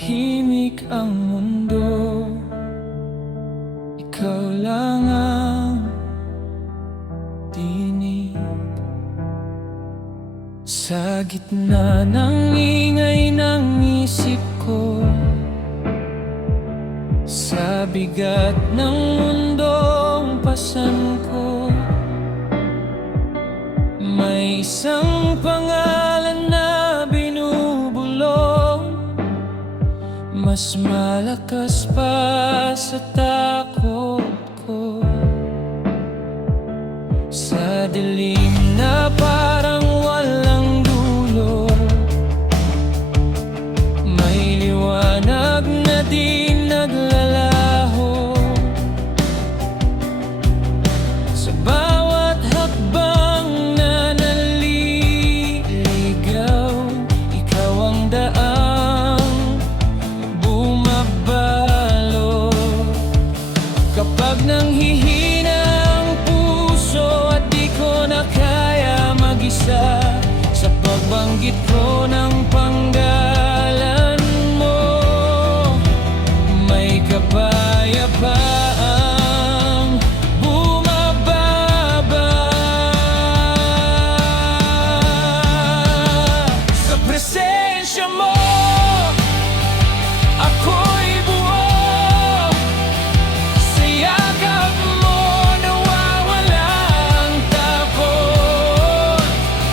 tahimik ang mundo, ikaw lang ang tinig. Sa gitna ng ingay ng isip ko, sa bigat ng mundong pasan ko, may isang pangalan na binubulong, mas malakas pa sa takot ko. Sa dilim na parang walang dulo, may liwanag na di naglalaho. Sa bawat hakbang na naliligaw, ikaw ang daang bumabalo. Kapag nanghihina ang puso at di ko na kaya mag-isa, sa pagbanggit ko ng panggalan mo, may kapayapaang bumababa. Sa presensya mo, ako'y buo. Sa yakap mo, nawawala ang takot.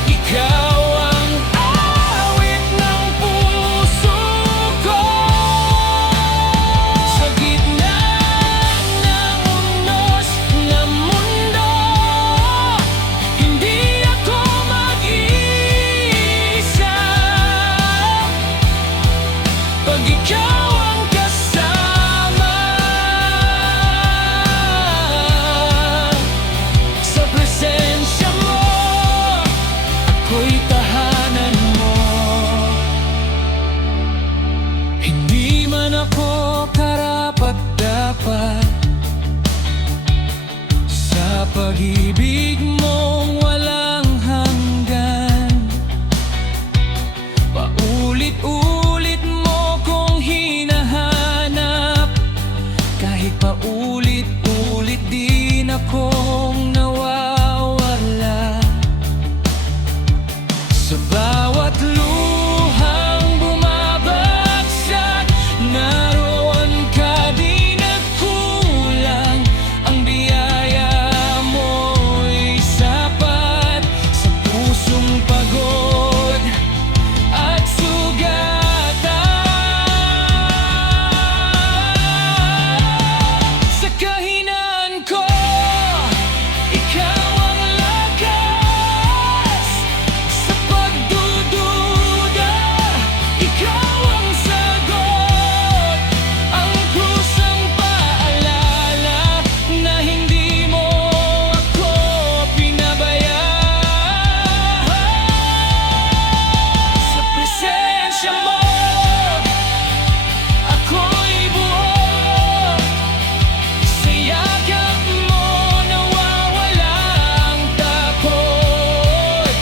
Ikaw ang awit ng puso ko. Sa gitna ng unos ng mundo, hindi ako mag-iisa. Pag ikaw ang kasama, sa presensya mo, ako'y tahanan mo. Hindi man ako karapat-dapat sa pag-ibig mong walang hanggan. Paulit-ulit mo kong hinahanap, kahit paulit-ulit din akong nawawala. Sa bawat luhang bumabagsak, naroon ka, di nagkulang. Ang biyaya mo'y sapat sa pusong pagod at sugatan. Sa kahinaan ko, ikaw ang lakas. Sa pagdududa, ikaw ang sagot. Ang kusang paalala na hindi mo ako pinabayaan. Sa presensya mo, ako'y buo. Sa yakap mo, nawawala ang takot.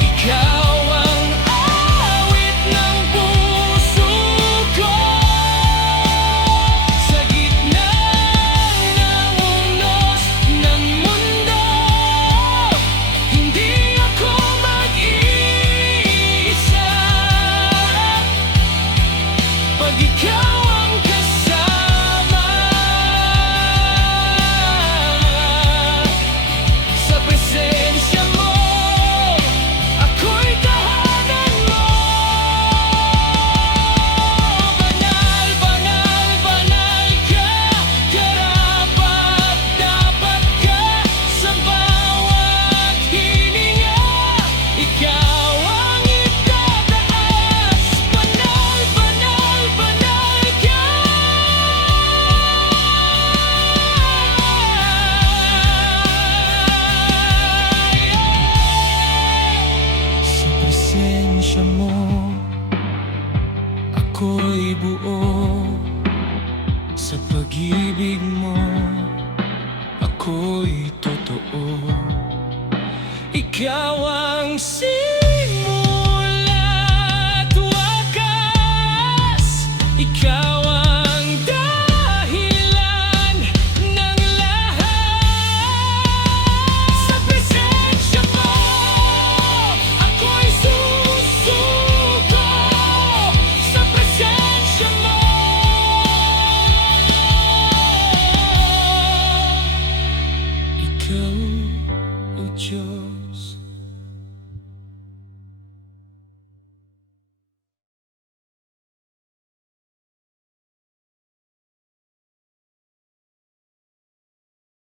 Ikaw ang awit ng puso ko. Sa gitna ng unos ng mundo, hindi ako mag-iisa. Pag ikaw ang kasama, sa presensya mo, ako'y tahanan mo. Banal, banal, banal ka, karapat-dapat ka. Sa bawat hininga, ikaw ang itataas. Banal, banal, banal ka. Sa presensya mo, ako'y buo. Sa pag-ibig mo, ako'y totoo. Ikaw ang simula't wakas. Ikaw Diyos